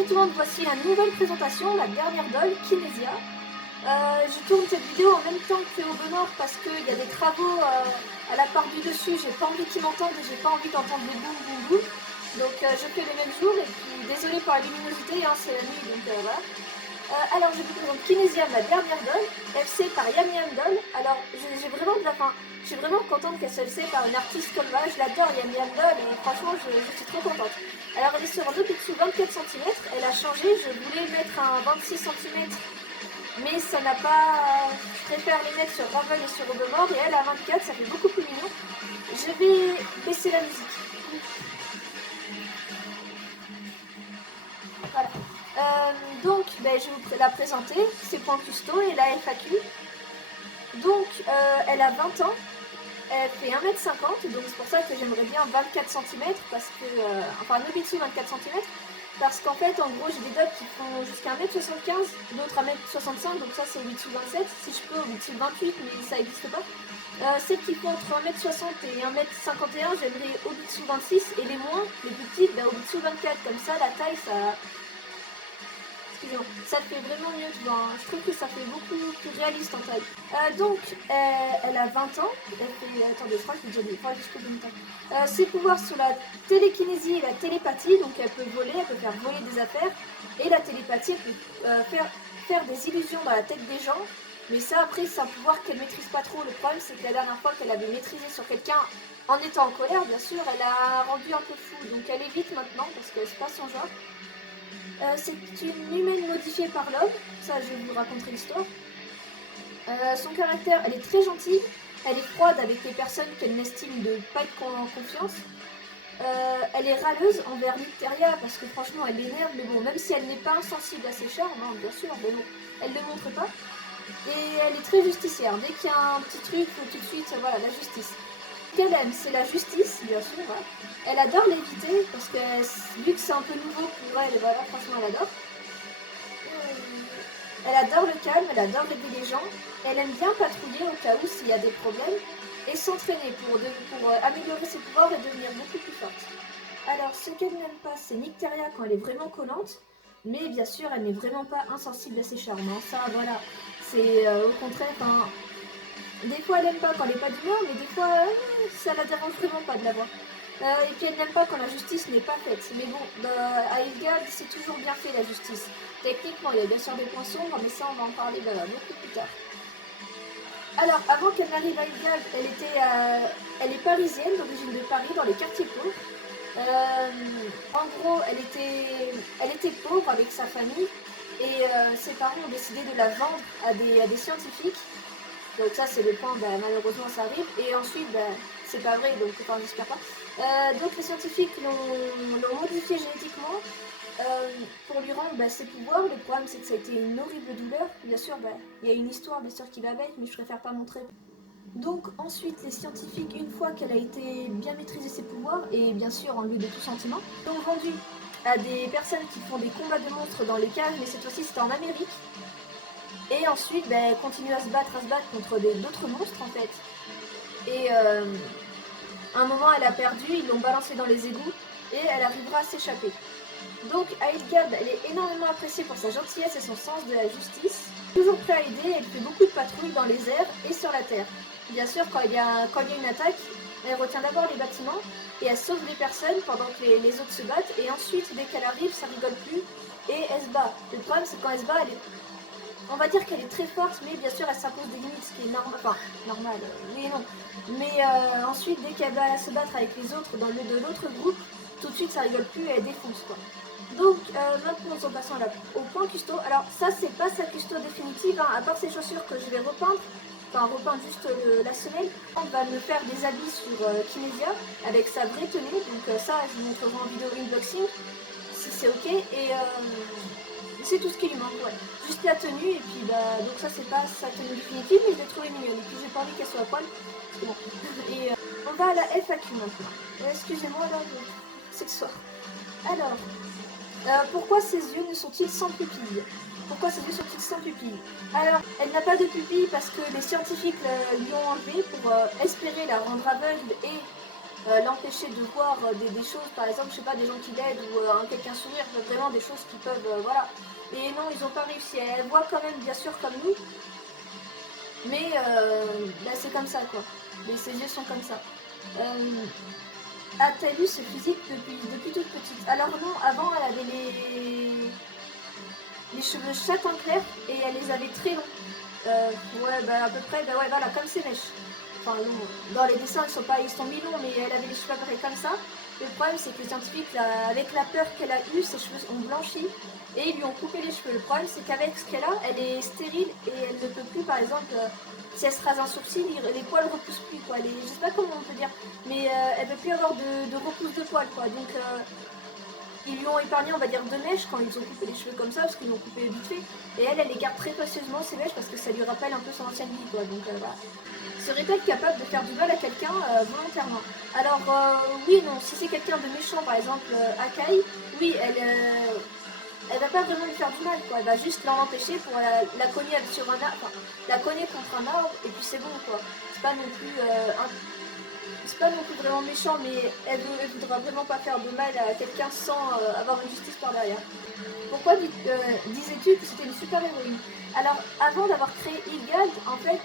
Salut tout le monde, voici une nouvelle présentation, la dernière doll, Kinesia. Je tourne cette vidéo en même temps que Aubemort parce qu'il y a des travaux à la part du dessus, j'ai pas envie qu'ils m'entendent et j'ai pas envie d'entendre le boum boum boum. Donc je fais les mêmes jours et puis désolé pour la luminosité, hein, c'est la nuit donc voilà. Alors je vous présente Kinesia, ma dernière doll, FC par Yam Yam Doll. Alors j'ai vraiment de la fin. Je suis vraiment contente qu'elle soit faite par une artiste comme moi, je l'adore Yam Yam Doll et franchement je suis trop contente. Alors elle est sur un Nobitsu 24 cm, elle a changé, je voulais mettre un 26 cm mais ça n'a pas... Je préfère les mettre sur Ravel et sur Aubemort et elle à 24, ça fait beaucoup plus mignon. Je vais baisser la musique. Voilà. Donc je vais vous la présenter, ses points custo et la FAQ. Donc elle a 20 ans. Elle fait 1m50, donc c'est pour ça que j'aimerais bien 24 cm, parce que, enfin Nobitsu 24 cm, parce qu'en fait, en gros, j'ai des dolls qui font jusqu'à 1m75, d'autres 1m65, donc ça c'est Nobitsu 27, si je peux Nobitsu 28, mais ça n'existe pas. Celles qui font entre 1m60 et 1m51, j'aimerais Nobitsu 26, et les moins, les plus petites, Nobitsu 24, comme ça la taille, ça fait vraiment mieux, tu vois, hein. Je trouve que ça fait beaucoup plus réaliste en taille. Donc, elle a 20 ans, elle fait, attendez, je crois que j'ai déjà dit, jusqu'au bout de temps. Ses pouvoirs sont la télékinésie et la télépathie, donc elle peut voler, elle peut faire voler des affaires, et la télépathie, elle peut faire des illusions dans la tête des gens, mais ça après c'est un pouvoir qu'elle maîtrise pas trop. Le problème c'est que la dernière fois qu'elle avait maîtrisé sur quelqu'un, en étant en colère bien sûr, elle a rendu un peu fou, donc elle évite maintenant parce que c'est pas son genre. C'est une humaine modifiée par l'homme, ça je vais vous raconter l'histoire. Son caractère, elle est très gentille, elle est froide avec les personnes qu'elle n'estime de pas être en confiance. Elle est râleuse envers Nycteria parce que franchement elle l'énerve, mais bon, même si elle n'est pas insensible à ses charmes, hein, bien sûr, mais bon, elle ne le montre pas. Et elle est très justicière, dès qu'il y a un petit truc, il faut tout de suite, voilà, la justice. Ce qu'elle aime, c'est la justice, bien sûr. Voilà. Elle adore l'éviter, parce que vu que c'est un peu nouveau pour elle, voilà, franchement, elle adore. Elle adore le calme, elle adore aider les gens. Elle aime bien patrouiller au cas où s'il y a des problèmes, et s'entraîner pour améliorer ses pouvoirs et devenir beaucoup plus forte. Alors, ce qu'elle n'aime pas, c'est Nycteria quand elle est vraiment collante, mais bien sûr, elle n'est vraiment pas insensible à ses charmes. Hein. Ça, voilà, c'est au contraire, enfin, des fois elle aime pas quand elle n'est pas d'humeur, mais des fois ça la dérange vraiment pas de l'avoir. Et puis elle n'aime pas quand la justice n'est pas faite. Mais bon, à Ilgard, c'est toujours bien fait la justice. Techniquement, il y a bien sûr des points sombres, mais ça on va en parler beaucoup plus tard. Alors, avant qu'elle n'arrive à Ilgard, elle est parisienne, d'origine de Paris, dans les quartiers pauvres. En gros, elle était pauvre avec sa famille, et ses parents ont décidé de la vendre à des scientifiques. Donc ça c'est le point, malheureusement ça arrive. Et ensuite, c'est pas vrai, donc enfin, j'espère pas. Donc les scientifiques l'ont modifié génétiquement pour lui rendre ses pouvoirs. Le problème c'est que ça a été une horrible douleur. Bien sûr, il y a une histoire bien sûr qui va avec, mais je préfère pas montrer. Donc ensuite les scientifiques, une fois qu'elle a été bien maîtrisé ses pouvoirs, et bien sûr enlevée de tout sentiment, l'ont vendue à des personnes qui font des combats de monstres dans les cages, mais cette fois-ci c'était en Amérique. Et ensuite, elle continue à se battre contre d'autres monstres en fait. Et à un moment, elle a perdu, ils l'ont balancée dans les égouts et elle arrivera à s'échapper. Donc, Aelgard, elle est énormément appréciée pour sa gentillesse et son sens de la justice. Toujours prête à aider, elle fait beaucoup de patrouilles dans les airs et sur la terre. Bien sûr, quand il y a une attaque, elle retient d'abord les bâtiments et elle sauve les personnes pendant que les autres se battent. Et ensuite, dès qu'elle arrive, ça rigole plus et elle se bat. Le problème, c'est quand elle se bat, on va dire qu'elle est très forte, mais bien sûr elle s'impose des limites, ce qui est normal, enfin normal, oui et non. Mais ensuite, dès qu'elle va se battre avec les autres dans de l'autre groupe, tout de suite ça rigole plus et elle défonce quoi. Donc maintenant en passant au point custo. Alors ça c'est pas sa custo définitive, hein, à part ses chaussures que je vais repeindre. Enfin repeindre juste la semelle. On va me faire des habits sur Kinesia avec sa vraie tenue, donc ça je vous montrerai en vidéo unboxing si c'est ok. Et c'est tout ce qui lui manque, ouais. Juste la tenue, et puis donc ça c'est pas sa tenue définitive, mais je l'ai trouvée mignonne, et puis j'ai pas envie qu'elle soit à poil, c'est bon. Et on va à la FAQ maintenant. Excusez-moi là, c'est le soir. Alors, pourquoi ses yeux ne sont-ils sans pupille? Pourquoi ses yeux sont-ils sans pupille? Alors, elle n'a pas de pupille parce que les scientifiques lui ont enlevé pour espérer la rendre aveugle et l'empêcher de voir des choses, par exemple, je sais pas, des gens qui l'aident ou quelqu'un sourire, vraiment des choses qui peuvent, voilà. Et non, ils n'ont pas réussi. Elle voit quand même, bien sûr, comme nous, mais bah, c'est comme ça, quoi. Ses yeux sont comme ça. A-t-elle eu ce physique depuis toute petite? Alors non, avant, elle avait les cheveux châtain clair et elle les avait très longs. Ouais, bah à peu près, bah ouais, voilà, comme ses mèches. Enfin, longs. Dans les dessins, ils sont mi-longs, mais elle avait les cheveux à peu près comme ça. Le problème, c'est que les scientifiques, avec la peur qu'elle a eue, ses cheveux ont blanchi et ils lui ont coupé les cheveux. Le problème, c'est qu'avec ce qu'elle a, elle est stérile et elle ne peut plus, par exemple, si elle se rase un sourcil, les poils ne repoussent plus, quoi. Je sais pas comment on peut dire, mais elle ne peut plus avoir de repousse de poils, quoi. Donc, ils lui ont épargné, on va dire, 2 mèches quand ils ont coupé les cheveux comme ça, parce qu'ils l'ont coupé vite fait. Et elle les garde très précieusement, ces mèches, parce que ça lui rappelle un peu son ancienne vie, quoi. Donc voilà. Serait-elle capable de faire du mal à quelqu'un volontairement? Alors oui et non, si c'est quelqu'un de méchant, par exemple Akai, oui, elle va pas vraiment lui faire du mal, quoi. Elle va juste l'empêcher pour la cogner sur un arbre, enfin, la cogner contre un arbre, et puis c'est bon, quoi. C'est pas non plus c'est pas non plus vraiment méchant, mais elle voudra vraiment pas faire de mal à quelqu'un sans avoir une justice par derrière. Pourquoi disais-tu que c'était une super héroïne? Alors, avant d'avoir créé Hilgald, en fait,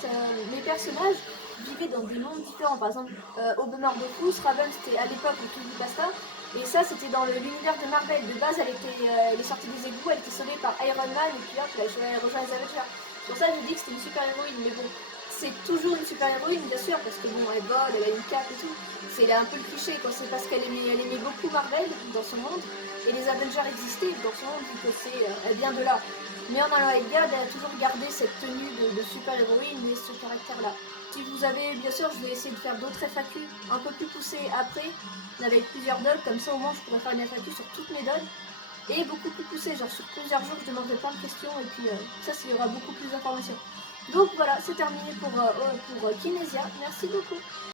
mes personnages vivaient dans des mondes différents. Par exemple, Aubemeur de Fous, Raven, c'était à l'époque où tout dit pasta. Et ça, c'était dans l'univers de Marvel. De base, elle est sortie des égouts, elle était sauvée par Iron Man, et puis hop, elle rejoint les Avengers. C'est pour ça que je dis que c'était une super héroïne. Mais bon, c'est toujours une super héroïne, bien sûr, parce que bon, elle vole, elle a une cape et tout. C'est un peu le cliché, quoi. C'est parce qu'elle aimait beaucoup Marvel dans son monde. Et les Avengers existaient dans son monde, vu que elle vient de là. Mais en allant avec Gad, elle a toujours gardé cette tenue de super-héroïne et ce caractère-là. Si vous avez, bien sûr, je vais essayer de faire d'autres FAQ un peu plus poussées après, avec plusieurs dolls, comme ça au moins je pourrais faire une FAQ sur toutes mes dolls. Et beaucoup plus poussées, genre sur plusieurs jours, je demanderai plein de questions, et puis ça, il y aura beaucoup plus d'informations. Donc voilà, c'est terminé pour Kinesia. Merci beaucoup.